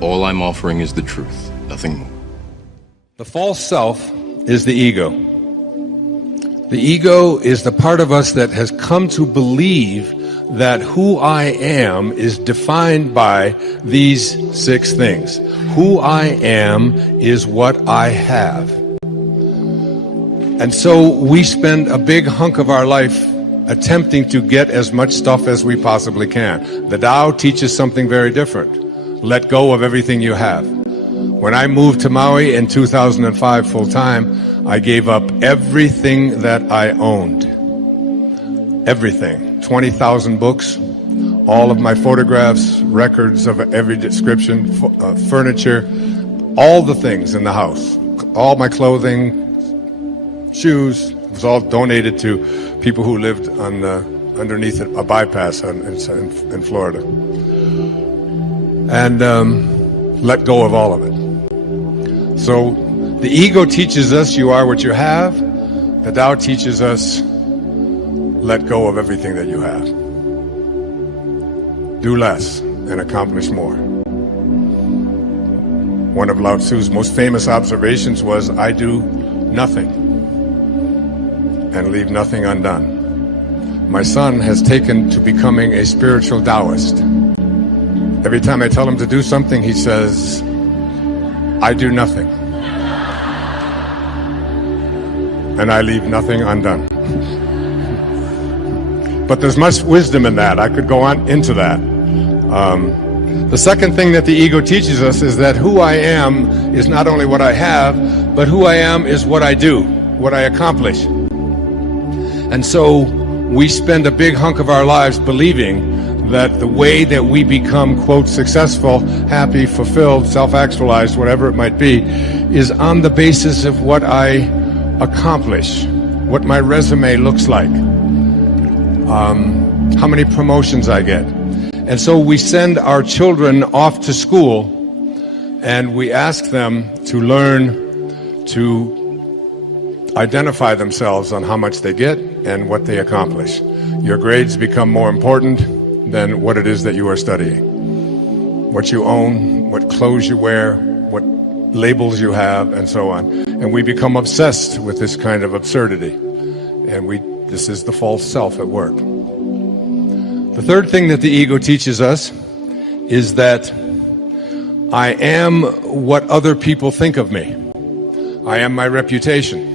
All I'm offering is the truth, nothing more. The false self is the ego. The ego is the part of us that has come to believe that who I am is defined by these 6 things. Who I am is what I have. And so we spend a big hunk of our life attempting to get as much stuff as we possibly can. The Tao teaches something very different. Let go of everything you have. When I moved to Maui in 2005 full-time, I gave up everything that I owned. Everything. 20,000 books, all of my photographs, records of every description, furniture, all the things in the house, all my clothing, shoes. It was all donated to people who lived on underneath a bypass in Florida. And let go of all of it. So the ego teaches us you are what you have. The Tao teaches us let go of everything that you have. Do less and accomplish more. One of Lao Tzu's most famous observations was, I do nothing and leave nothing undone. My son has taken to becoming a spiritual Taoist. Every time I tell him to do something, he says, I do nothing. And I leave nothing undone. But there's much wisdom in that. I could go on into that. The second thing that the ego teaches us is that who I am is not only what I have, but who I am is what I do, what I accomplish. And so we spend a big hunk of our lives believing that the way that we become, quote, successful, happy, fulfilled, self-actualized, whatever it might be, is on the basis of what I accomplish, what my resume looks like, how many promotions I get. And so we send our children off to school and we ask them to learn to identify themselves on how much they get and what they accomplish. Your grades become more important than what it is that you are studying. What you own, what clothes you wear, what labels you have, and so on. And we become obsessed with this kind of absurdity. And this is the false self at work. The third thing that the ego teaches us is that I am what other people think of me. I am my reputation.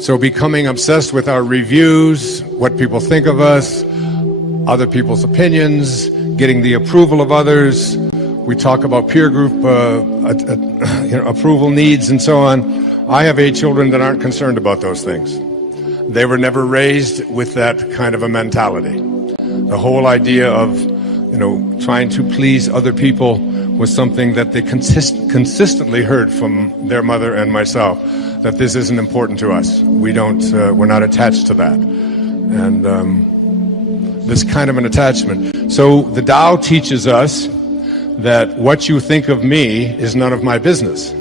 So becoming obsessed with our reviews, what people think of us, other people's opinions, getting the approval of others. We talk about peer group approval needs and so on. I have 8 children that aren't concerned about those things. They were never raised with that kind of a mentality. The whole idea of, trying to please other people was something that they consistently heard from their mother and myself, that this isn't important to us. We're not attached to that. And this kind of an attachment. So the Tao teaches us that what you think of me is none of my business.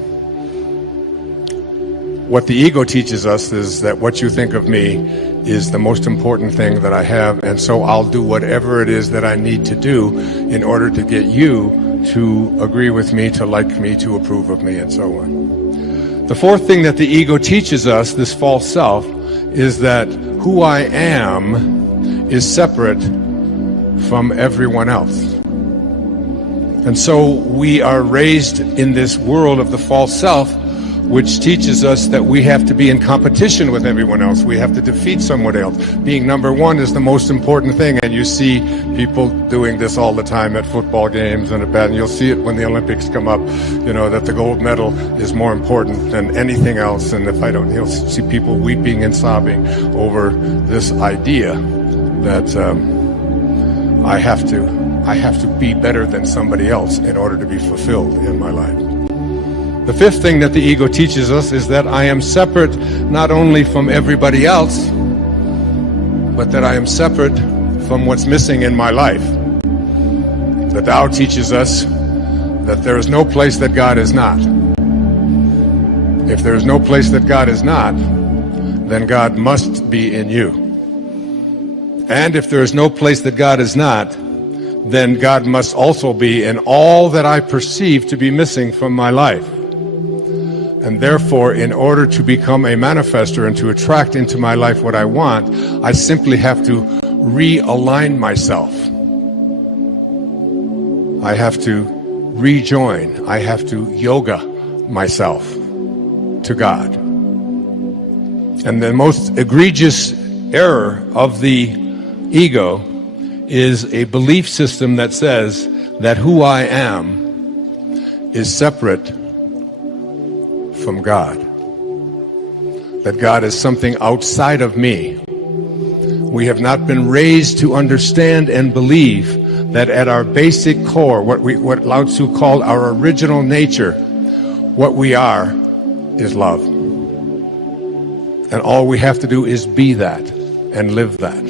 What the ego teaches us is that what you think of me is the most important thing that I have, and so I'll do whatever it is that I need to do in order to get you to agree with me, to like me, to approve of me, and so on. The fourth thing that the ego teaches us, this false self, is that who I am is separate from everyone else. And so we are raised in this world of the false self, which teaches us that we have to be in competition with everyone else. We have to defeat someone else. Being number one is the most important thing, and you see people doing this all the time at football games and you'll see it when the Olympics come up, that the gold medal is more important than anything else. And you'll see people weeping and sobbing over this idea that I have to be better than somebody else in order to be fulfilled in my life. The fifth thing that the ego teaches us is that I am separate not only from everybody else, but that I am separate from what's missing in my life. The Tao teaches us that there is no place that God is not. If there is no place that God is not, then God must be in you. And if there is no place that God is not, then God must also be in all that I perceive to be missing from my life. And therefore, in order to become a manifester and to attract into my life what I want, I simply have to realign myself. I have to rejoin. I have to yoga myself to God. And the most egregious error of the ego is a belief system that says that who I am is separate from God. That God is something outside of me. We have not been raised to understand and believe that at our basic core, what Lao Tzu called our original nature, what we are is love. And all we have to do is be that and live that.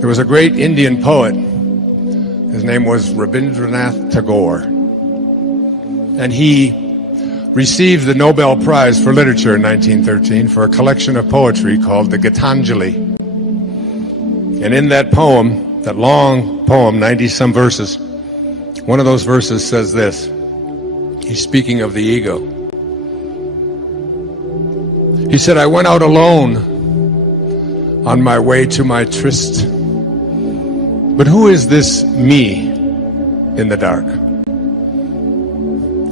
There was a great Indian poet. His name was Rabindranath Tagore. And he received the Nobel Prize for Literature in 1913 for a collection of poetry called the Gitanjali. And in that poem, that long poem, 90-some verses, one of those verses says this. He's speaking of the ego. He said, I went out alone on my way to my tryst. But who is this me in the dark?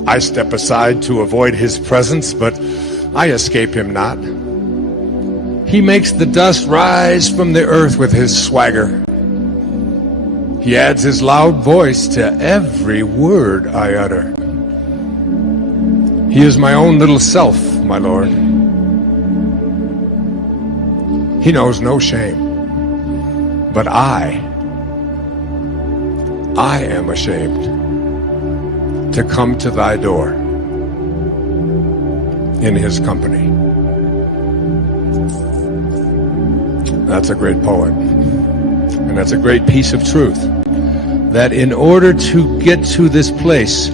I step aside to avoid his presence, but I escape him not. He makes the dust rise from the earth with his swagger. He adds his loud voice to every word I utter. He is my own little self, my Lord. He knows no shame, but I am ashamed to come to thy door in his company. That's a great poet. And that's a great piece of truth. That in order to get to this place,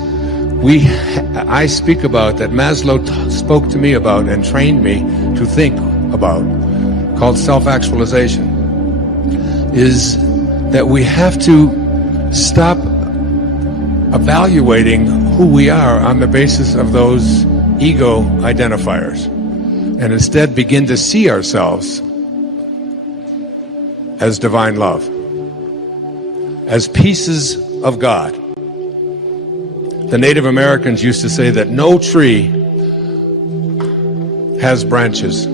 I speak about, that Maslow spoke to me about and trained me to think about, called self-actualization, is that we have to stop evaluating who we are on the basis of those ego identifiers, and instead begin to see ourselves as divine love, as pieces of God. The Native Americans used to say that no tree has branches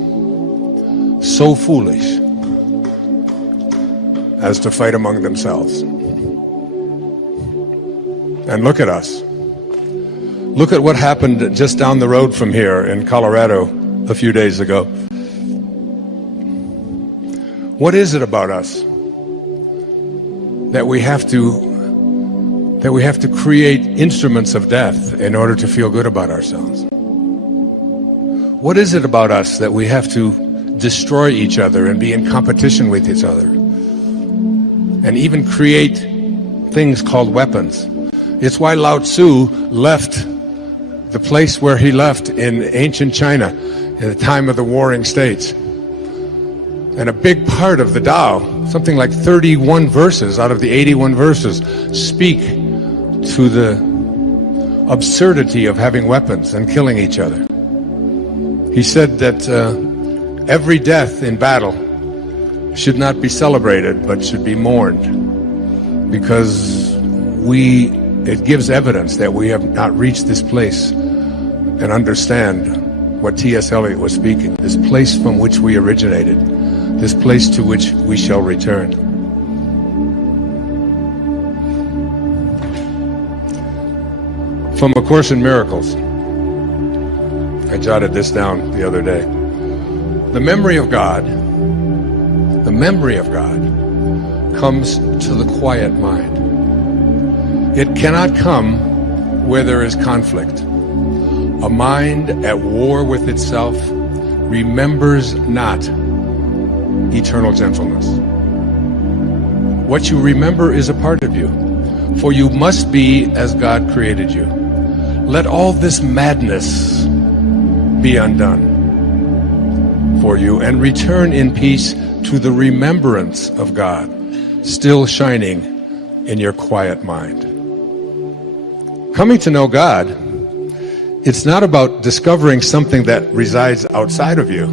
so foolish as to fight among themselves. And look at us. Look at what happened just down the road from here in Colorado a few days ago. What is it about us that we have to create instruments of death in order to feel good about ourselves? What is it about us that we have to destroy each other and be in competition with each other and even create things called weapons? It's why Lao Tzu left the place where he left in ancient China in the time of the Warring States. And a big part of the Tao, something like 31 verses out of the 81 verses, speak to the absurdity of having weapons and killing each other. He said that every death in battle should not be celebrated, but should be mourned, because it gives evidence that we have not reached this place and understand what T.S. Eliot was speaking, this place from which we originated, this place to which we shall return. From A Course in Miracles, I jotted this down the other day. The memory of God comes to the quiet mind. It cannot come where there is conflict. A mind at war with itself remembers not eternal gentleness. What you remember is a part of you, for you must be as God created you. Let all this madness be undone for you, and return in peace to the remembrance of God, still shining in your quiet mind. Coming to know God, it's not about discovering something that resides outside of you.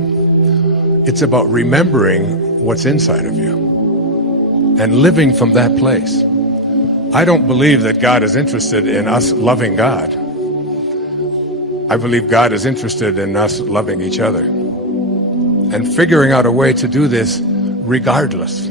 It's about remembering what's inside of you and living from that place. I don't believe that God is interested in us loving God. I believe God is interested in us loving each other and figuring out a way to do this regardless.